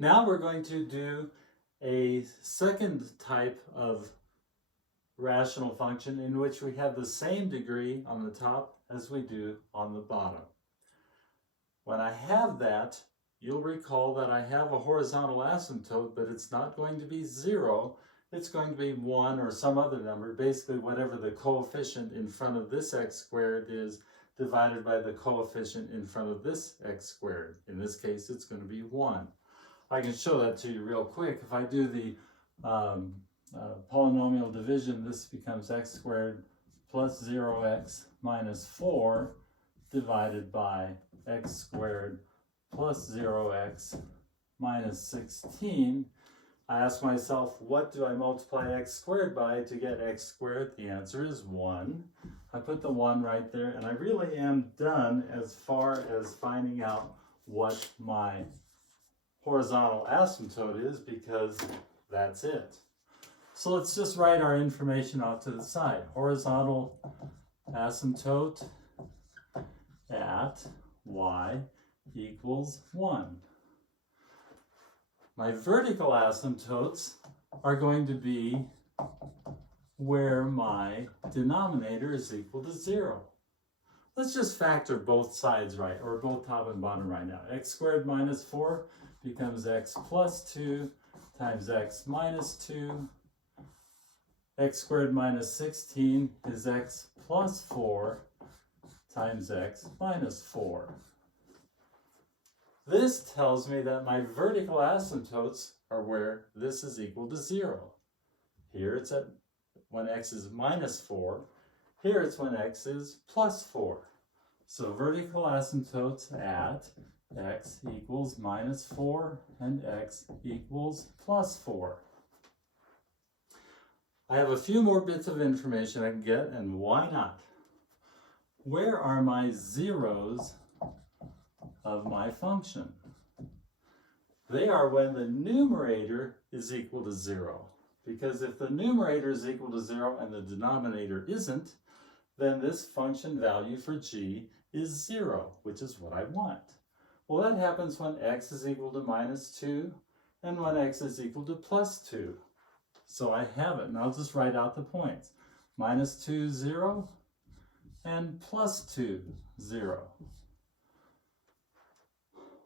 Now we're going to do a second type of rational function in which we have the same degree on the top as we do on the bottom. When I have that, you'll recall that I have a horizontal asymptote, but it's not going to be 0. It's going to be 1 or some other number, basically whatever the coefficient in front of this x squared is divided by the coefficient in front of this x squared. In this case, it's going to be 1. I can show that to you real quick. If I do the polynomial division, this becomes x squared plus 0x minus 4 divided by x squared plus 0x minus 16. I ask myself, what do I multiply x squared by to get x squared? The answer is 1. I put the 1 right there, and I really am done as far as finding out what my horizontal asymptote is, because that's it. So let's just write our information off to the side. Horizontal asymptote at y equals 1. My vertical asymptotes are going to be where my denominator is equal to 0. Let's just factor both sides right, or both top and bottom right now. X squared minus 4 becomes x plus 2 times x minus 2. X squared minus 16 is x plus 4 times x minus 4. This tells me that my vertical asymptotes are where this is equal to 0. Here it's at when x is minus 4. Here it's when x is plus 4. So vertical asymptotes at x equals minus 4 and x equals plus 4. I have a few more bits of information I can get, and why not? Where are my zeros of my function? They are when the numerator is equal to 0. Because if the numerator is equal to 0 and the denominator isn't, then this function value for g is 0, which is what I want. Well, that happens when x is equal to minus 2 and when x is equal to plus 2. So I have it, and I'll just write out the points. Minus 2, 0, and plus 2, 0.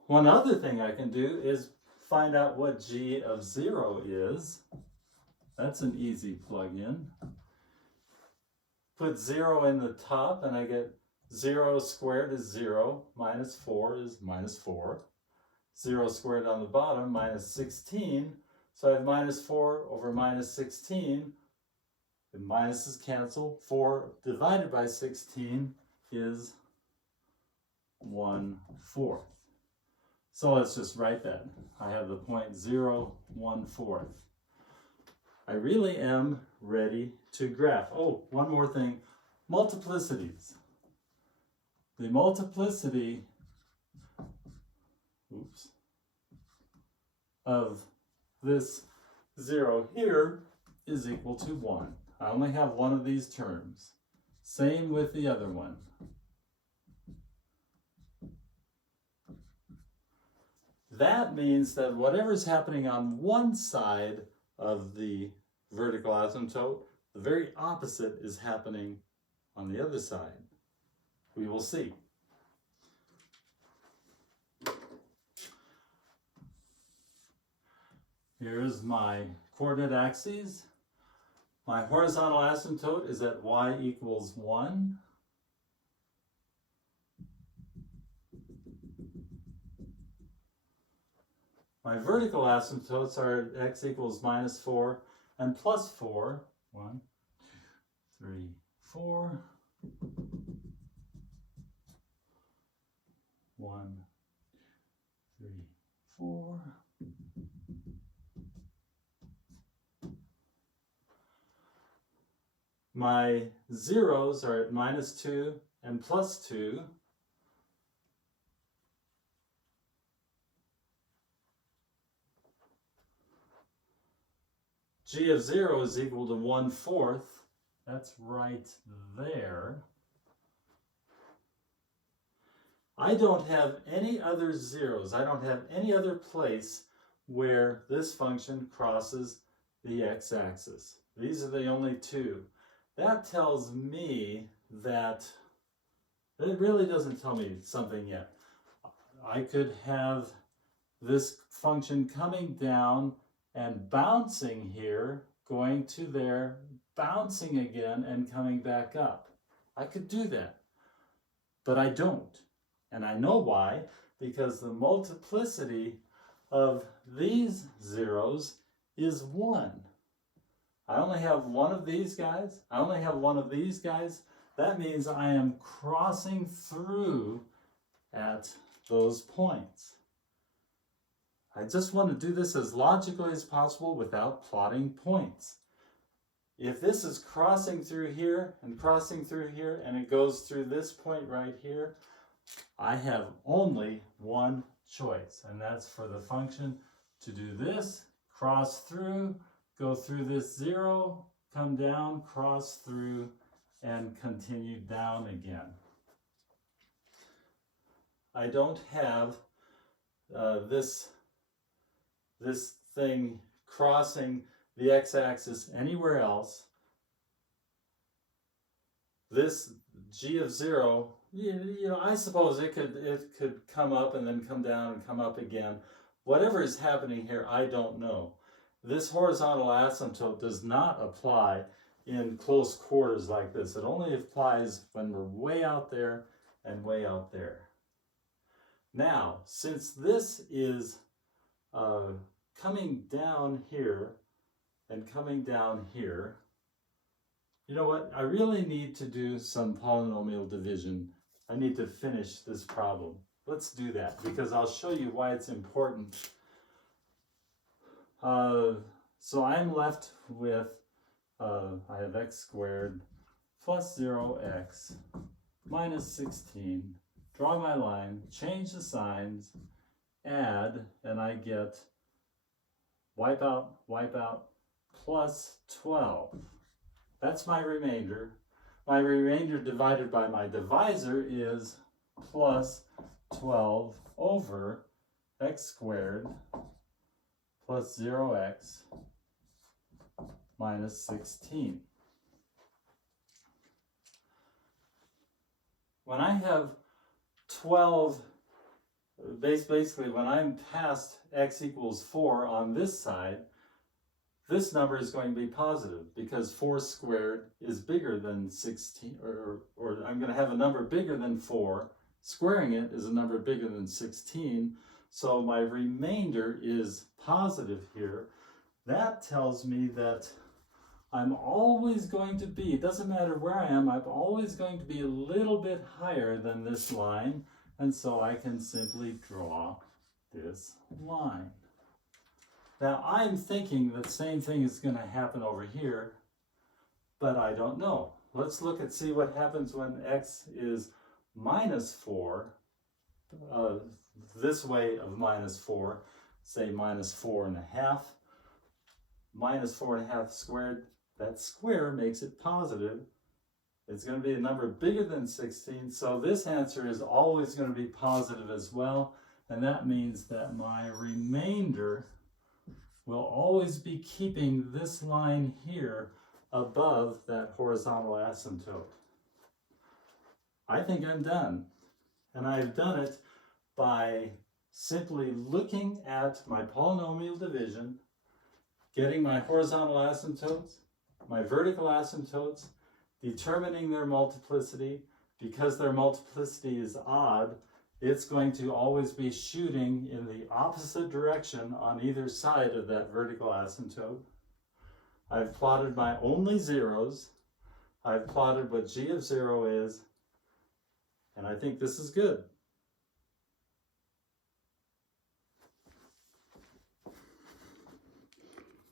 One other thing I can do is find out what g of 0 is. That's an easy plug-in. Put 0 in the top, and I get 0 squared is 0, minus 4 is minus 4. 0 squared on the bottom, minus 16. So I have minus 4 over minus 16. The minuses cancel. 4 divided by 16 is 1/4. So let's just write that. I have the point 0, 1/4. I really am ready to graph. Oh, one more thing. Multiplicities. The multiplicity of this 0 here is equal to 1. I only have one of these terms. Same with the other one. That means that whatever's happening on one side of the vertical asymptote, the very opposite is happening on the other side. We will see. Here's my coordinate axes. My horizontal asymptote is at y equals 1. My vertical asymptotes are at x equals minus 4 and plus 4. 1, 2, 3, 4. 1, 3, 4. My zeros are at minus 2 and plus 2. G of 0 is equal to 1/4. That's right there. I don't have any other zeros. I don't have any other place where this function crosses the x-axis. These are the only two. That tells me that, it really doesn't tell me something yet. I could have this function coming down and bouncing here, going to there, bouncing again and coming back up. I could do that, but I don't. And I know why, because the multiplicity of these zeros is 1. I only have one of these guys. I only have one of these guys. That means I am crossing through at those points. I just want to do this as logically as possible without plotting points. If this is crossing through here and it goes through this point right here, I have only one choice, and that's for the function to do this, cross through, go through this 0, come down, cross through, and continue down again. I don't have this thing crossing the x-axis anywhere else. This g of 0, you know, I suppose it could come up and then come down and come up again. Whatever is happening here, I don't know. This horizontal asymptote does not apply in close quarters like this. It only applies when we're way out there and way out there. Now, since this is coming down here and coming down here, you know what? I really need to do some polynomial division. I need to finish this problem. Let's do that, because I'll show you why it's important. So I'm left with, I have x squared plus 0x minus 16. Draw my line, change the signs, add, and I get wipe out, plus 12. That's my remainder. My remainder divided by my divisor is plus 12 over x squared plus 0x minus 16. When I have 12, basically when I'm past x equals 4 on this side, this number is going to be positive because 4 squared is bigger than 16, or I'm going to have a number bigger than 4. Squaring it is a number bigger than 16, so my remainder is positive here. That tells me that I'm always going to be, it doesn't matter where I am, I'm always going to be a little bit higher than this line, and so I can simply draw this line. Now I'm thinking the same thing is going to happen over here, but I don't know. Let's look and see what happens when x is minus 4, this way of minus 4, say minus 4.5. Minus 4.5 squared, that square makes it positive. It's going to be a number bigger than 16, so this answer is always going to be positive as well, and that means that my remainder will always be keeping this line here above that horizontal asymptote. I think I'm done, and I've done it by simply looking at my polynomial division, getting my horizontal asymptotes, my vertical asymptotes, determining their multiplicity. Because their multiplicity is odd, it's going to always be shooting in the opposite direction on either side of that vertical asymptote. I've plotted my only zeros. I've plotted what g of 0 is, and I think this is good.